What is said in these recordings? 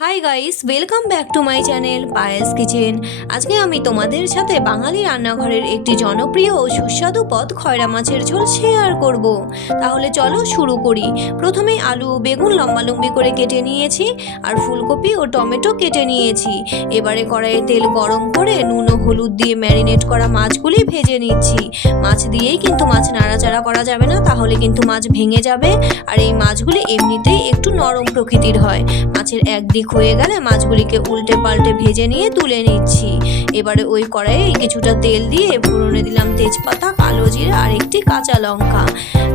Hi guys, welcome back to my channel payesh kitchen. আজকে আমি তোমাদের সাথে বাঙালি রান্নাঘরের একটি জনপ্রিয় ও সুস্বাদু পদ খয়রা মাছের ঝোল শেয়ার করব। তাহলে চলো শুরু করি। প্রথমে আলু ও বেগুন লম্বালম্বি করে কেটে নিয়েছি, আর ফুলকপি ও টমেটো কেটে নিয়েছি। এবারে কড়াইয়ে তেল গরম করে নুন ও হলুদ দিয়ে ম্যারিনেট করা মাছগুলি ভেজে নিচ্ছি। মাছ দিয়েই কিন্তু মাছ নাড়াচাড়া করা যাবে না, তাহলে কিন্তু মাছ ভেঙে যাবে। আর এই মাছগুলি এমনিতেই একটু নরম প্রকৃতির হয়। মাছের একদিক হয়ে গেলে মাছগুলিকে উল্টে পাল্টে ভেজে নিয়ে তুলে নিচ্ছি। এবারে ওই কড়াইয়ে কিছুটা তেল দিয়ে ফোড়নে দিলাম তেজপাতা, কালো জিরা আর একটি কাঁচা লঙ্কা।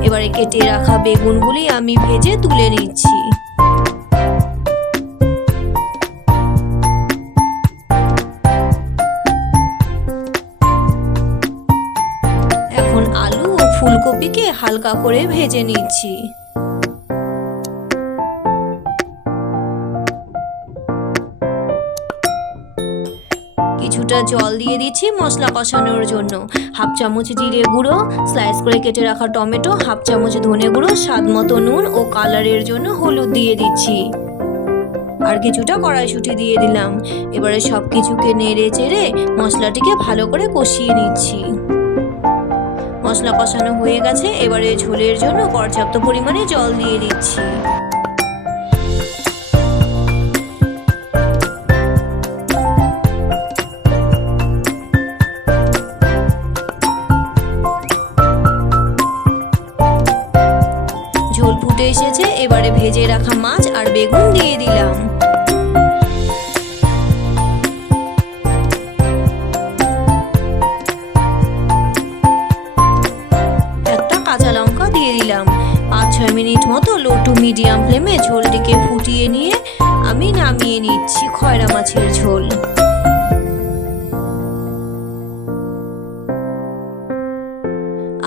এবারে কেটে রাখা বেগুনগুলি আমি ভেজে তুলে নিচ্ছি। এখন আলু ও ফুলকপিকে হালকা করে ভেজে নিচ্ছি। কিছুটা জল দিয়ে দিচ্ছি মশলা কষানোর জন্য। হাফ চামচ জিরে গুঁড়ো, স্লাইস করে কেটে রাখা টমেটো, হাফ চামচ ধনে গুঁড়ো, স্বাদ মতো নুন ও কালারের জন্য হলুদ দিয়ে দিচ্ছি। আর কিছুটা কড়াইশুঁটি দিয়ে দিলাম। এবারে সব কিছুকে নেড়ে চেড়ে মশলাটিকে ভালো করে কষিয়ে নিচ্ছি। মশলা কষানো হয়ে গেছে, এবারে ঝোলের জন্য পর্যাপ্ত পরিমাণে জল দিয়ে দিচ্ছি। ঝোল ফুটে এসেছে, এবারে ভেজে রাখা মাছ আর বেগুন দিয়ে দিলাম। একটা কাঁচা লঙ্কা দিয়ে দিলাম। 5-6 মিনিট মতো লো টু মিডিয়াম ফ্লেমে ঝোলটিকে ফুটিয়ে নিয়ে আমি নামিয়ে নিচ্ছি খয়রা মাছের ঝোল।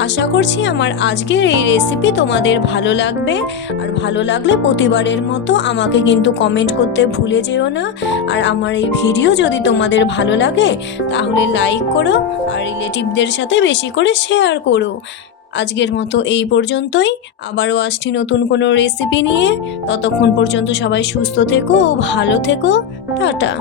আশা করছি আমার আজকের এই রেসিপি তোমাদের ভালো লাগবে। আর ভালো লাগলে প্রতিবারের মতো আমাকে কিন্তু কমেন্ট করতে ভুলে যেও না। আর আমার এই ভিডিও যদি তোমাদের ভালো লাগে তাহলে লাইক করো, আর রিলেটিভদের সাথে বেশি করে শেয়ার করো। আজকের মতো এই পর্যন্তই। আবারও আসছি নতুন কোনো রেসিপি নিয়ে। ততক্ষণ পর্যন্ত সবাই সুস্থ থেকো ও ভালো থেকো। টাটা।